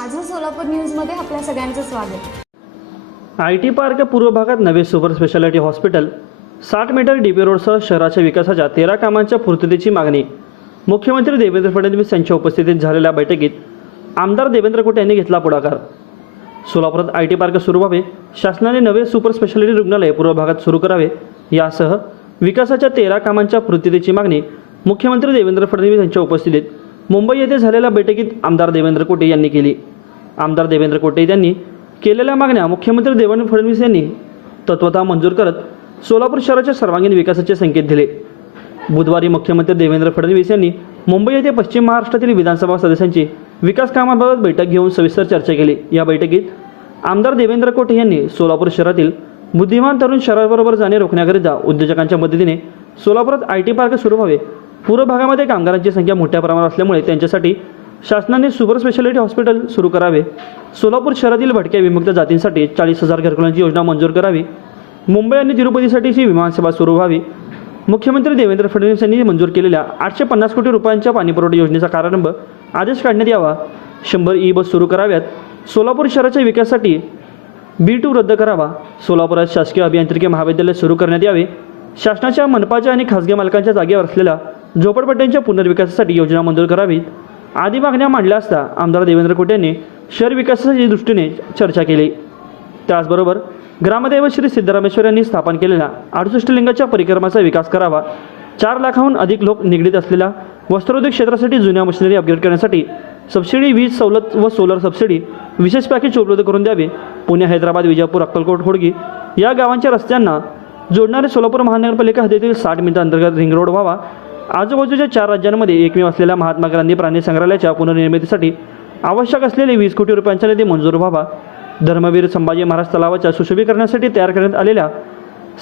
माझं सोलापूर न्यूजमध्ये आपल्या सगळ्यांचं स्वागत. आय टी पार्क पूर्व भागात नवे सुपर स्पेशालिटी हॉस्पिटल साठ मीटर डी पी रोडसह शहराच्या विकासाच्या तेरा कामांच्या पूर्ततेची मागणी. मुख्यमंत्री देवेंद्र फडणवीस यांच्या उपस्थितीत झालेल्या बैठकीत आमदार देवेंद्र कोटे यांनी घेतला पुढाकार. सोलापुरात आय टी पार्क सुरू व्हावे शासनाने नवे सुपर स्पेशालिटी रुग्णालय पूर्व भागात सुरू करावे यासह विकासाच्या तेरा कामांच्या पूर्ततेची मागणी मुख्यमंत्री देवेंद्र फडणवीस यांच्या उपस्थितीत मुंबई येथे झालेल्या बैठकीत आमदार देवेंद्र कोटे यांनी केली. आमदार देवेंद्र कोटे यांनी केलेल्या मागण्या मुख्यमंत्री देवेंद्र फडणवीस यांनी तत्वतः मंजूर करत सोलापूर शहराच्या सर्वांगीण विकासाचे संकेत दिले. बुधवारी मुख्यमंत्री देवेंद्र फडणवीस यांनी मुंबई येथे पश्चिम महाराष्ट्रातील विधानसभा सदस्यांची विकास कामाबाबत बैठक घेऊन सविस्तर चर्चा केली. या बैठकीत आमदार देवेंद्र कोटे यांनी सोलापूर शहरातील बुद्धिमान तरुण शहराबरोबर जाणे रोखण्याकरिता उद्योजकांच्या मदतीने सोलापुरात आय टी पार्क सुरू व्हावे. पूर्व भागामध्ये कामगारांची संख्या मोठ्या प्रमाणात असल्यामुळे त्यांच्यासाठी शासनाने सुपर स्पेशालिटी हॉस्पिटल सुरू करावे. सोलापूर शहरातील भटक्या विमुक्त जातींसाठी चाळीस हजार घरकुलांची योजना मंजूर करावी. मुंबई आणि तिरुपतीसाठीची विमानसेवा सुरू व्हावी. मुख्यमंत्री देवेंद्र फडणवीस यांनी मंजूर केलेल्या आठशे पन्नास कोटी रुपयांच्या पाणीपुरवठा योजनेचा प्रारंभ आदेश काढण्यात यावा. शंभर ई बस सुरू कराव्यात. सोलापूर शहराच्या विकासासाठी बी टू रद्द करावा. सोलापुरात शासकीय अभियांत्रिकी महाविद्यालय सुरू करण्यात यावे. शासनाच्या मनपाच्या आणि खासगी मालकांच्या जागेवर असलेल्या झोपडपट्ट्यांच्या पुनर्विकासासाठी योजना मंजूर करावीत. आदी मागण्या मांडल्या असता आमदार देवेंद्र कोटे यांनी शहर विकासाच्या दृष्टीने चर्चा केली. त्याचबरोबर ग्रामदैव श्री सिद्धरामेश्वर यांनी स्थापन केलेल्या अडुसष्ट लिंगाच्या परिक्रमाचा विकास करावा चार लाखाहून अधिक लोक निगडीत असलेल्या वस्त्रोद्योग क्षेत्रासाठी जुन्या मशिनरी अपग्रेड करण्यासाठी सबसिडी वीज सवलत व सोलर सबसिडी विशेष पॅकेज उपलब्ध करून द्यावे. पुणे हैदराबाद विजापूर अक्कलकोट होडगी या गावांच्या रस्त्यांना जोडणारे सोलापूर महानगरपालिका हद्दीतील साठ मिनिटांतर्गत अंतर्गत रिंग रोड व्हावा. आजूबाजूच्या चार राज्यांमध्ये एकमेव असलेल्या महात्मा गांधी प्राणी संग्रहालयाच्या पुनर्निर्मितीसाठी आवश्यक असलेले वीस कोटी रुपयांचा निधी मंजूर व्हावा. धर्मवीर संभाजी महाराज तलावाच्या सुशोभीकरणासाठी तयार करण्यात आलेल्या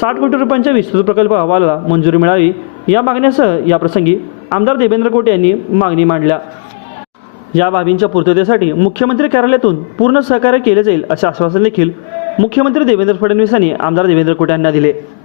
साठ कोटी रुपयांच्या विस्तृत प्रकल्प अहवालाला मंजुरी मिळावी या मागण्यासह याप्रसंगी आमदार देवेंद्र कोटे यांनी मागणी मांडल्या. या बाबींच्या पूर्ततेसाठी मुख्यमंत्री कार्यालयातून पूर्ण सहकार्य केले जाईल असे आश्वासन देखील मुख्यमंत्री देवेंद्र फडणवीस यांनी आमदार देवेंद्र कोटे यांना दिले.